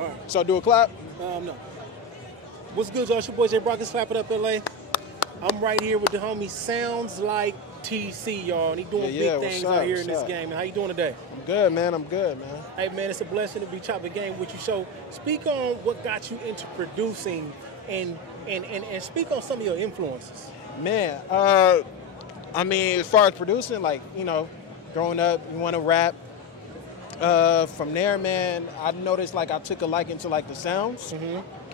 Right. So do a clap? No. What's good, y'all? It's your boy J.Brock. It's Clapitup LA. I'm right here with the homie SoundslikeTC, y'all. And he doing big things out here in this game. And how you doing today? I'm good, man. I'm good, man. Hey, man, it's a blessing to be chopping game with you. So speak on what got you into producing and speak on some of your influences. Man, I mean, as far as producing, like, you know, growing up, you want to rap. From there, man, I noticed, like, I took a liking to, like, the sounds.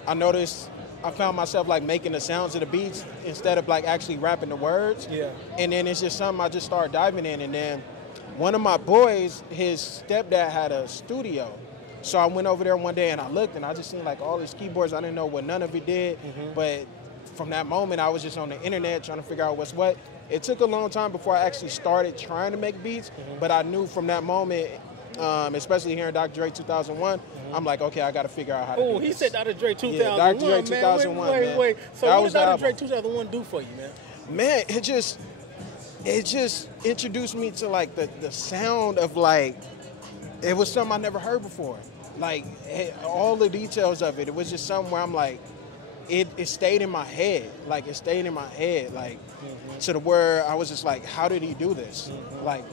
I noticed I found myself, like, making the sounds of the beats instead of, like, actually rapping the words. Yeah. And then it's just something I just started diving in. And then one of my boys, his stepdad had a studio. So I went over there one day and I looked and I just seen, like, all these keyboards. I didn't know what none of it did. But from that moment, I was just on the internet trying to figure out what's what. It took a long time before I actually started trying to make beats. But I knew from that moment, especially hearing Dr. Dre 2001, I'm like, okay, I got to figure out how to do this. Oh, he said Dr. Dre 2001, yeah, Dr. Dre 2001, man. Wait. So that what did Dr. Dre 2001 do for you, man? Man, it just introduced me to, like, the sound of, like, it was something I never heard before. Like, all the details of it, it was just something where I'm like, it stayed in my head. Like, it stayed in my head, like, to the where I was just like, how did he do this? Like,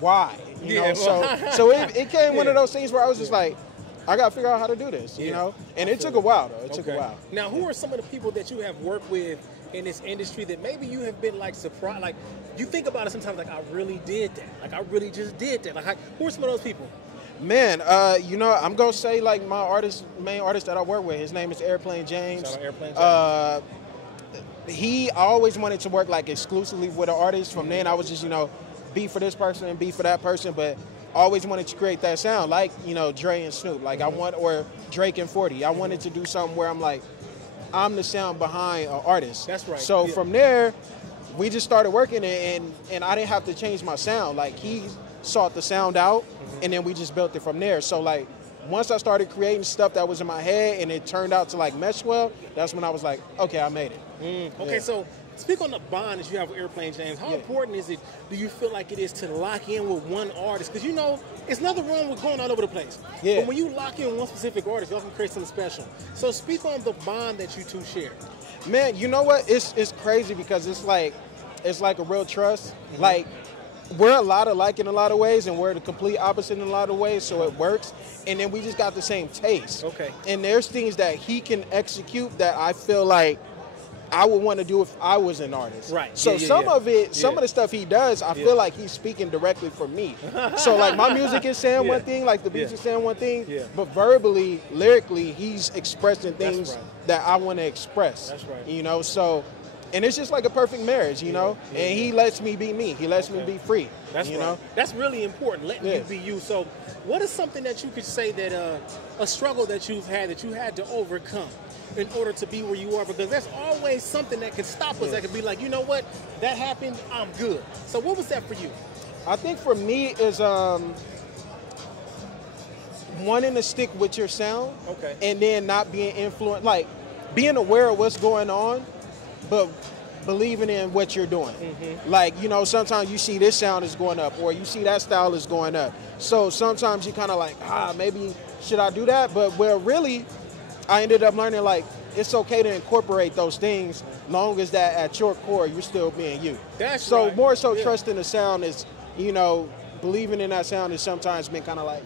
why? You know, so it came one of those things where I was just like, I got to figure out how to do this, you know? And it took a while, though. It took a while. Now, who are some of the people that you have worked with in this industry that maybe you have been, like, surprised? Like, you think about it sometimes, like, I really did that. Like, I really just did that. Like, who are some of those people? Man, you know, I'm going to say, like, my main artist that I work with, his name is Airplane James. Shout out Airplane James. I always wanted to work, like, exclusively with an artist. From then, I was just, you know, be for this person and be for that person, but always wanted to create that sound, like, you know, Dre and Snoop, like or Drake and 40. I wanted to do something where I'm like, I'm the sound behind an artist. That's right. So from there, we just started working, and I didn't have to change my sound. Like, he sought the sound out, and then we just built it from there. So, like, once I started creating stuff that was in my head and it turned out to, like, mesh well, that's when I was like, okay, I made it. Okay, so speak on the bond that you have with Airplane James. How important is it, do you feel like it is to lock in with one artist? Because, you know, it's nothing wrong with going all over the place. Yeah. But when you lock in with one specific artist, you often create something special. So speak on the bond that you two share. Man, you know what? It's crazy because it's like a real trust. Like, we're a lot alike in a lot of ways, and we're the complete opposite in a lot of ways, so it works. And then we just got the same taste. Okay. And there's things that he can execute that I feel like I would want to do if I was an artist. Right. So some of the stuff he does, I feel like he's speaking directly for me. So, like, my music is saying one thing, like the beats are saying one thing, but verbally, lyrically, he's expressing things that I want to express. That's right. You know, so, and it's just like a perfect marriage, you know? And he lets me be me. He lets me be free. That's you know? That's really important, letting you be you. So what is something that you could say that a struggle that you've had that you had to overcome in order to be where you are? Because there's always something that can stop us that could be like, you know what, that happened, I'm good. So what was that for you? I think for me is wanting to stick with your sound, and then not being influenced, like being aware of what's going on, but believing in what you're doing. Like, you know, sometimes you see this sound is going up, or you see that style is going up. So sometimes you kind of like, maybe should I do that? But well, really, I ended up learning, like, it's okay to incorporate those things long as that at your core you're still being you. That's so right. More so trusting the sound is, you know, believing in that sound has sometimes been kind of like,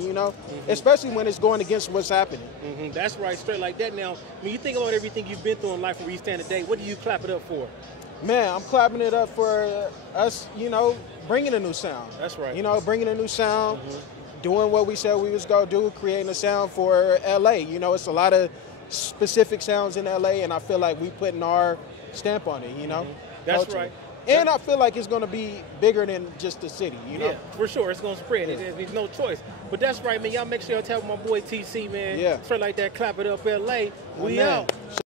you know, especially when it's going against what's happening. That's right, straight like that. Now, when you think about everything you've been through in life and where you stand today, what do you clap it up for? Man, I'm clapping it up for us, you know, bringing a new sound. That's right. You know, bringing a new sound, doing what we said we was going to do, creating a sound for LA. You know, it's a lot of specific sounds in LA, and I feel like we putting our stamp on it, you know? That's right. And I feel like it's going to be bigger than just the city, you know? Yeah, for sure. It's going to spread. There's no choice. But that's right, man. Y'all make sure y'all tell my boy TC, man. Yeah. Straight like that, Clap It Up LA. We out.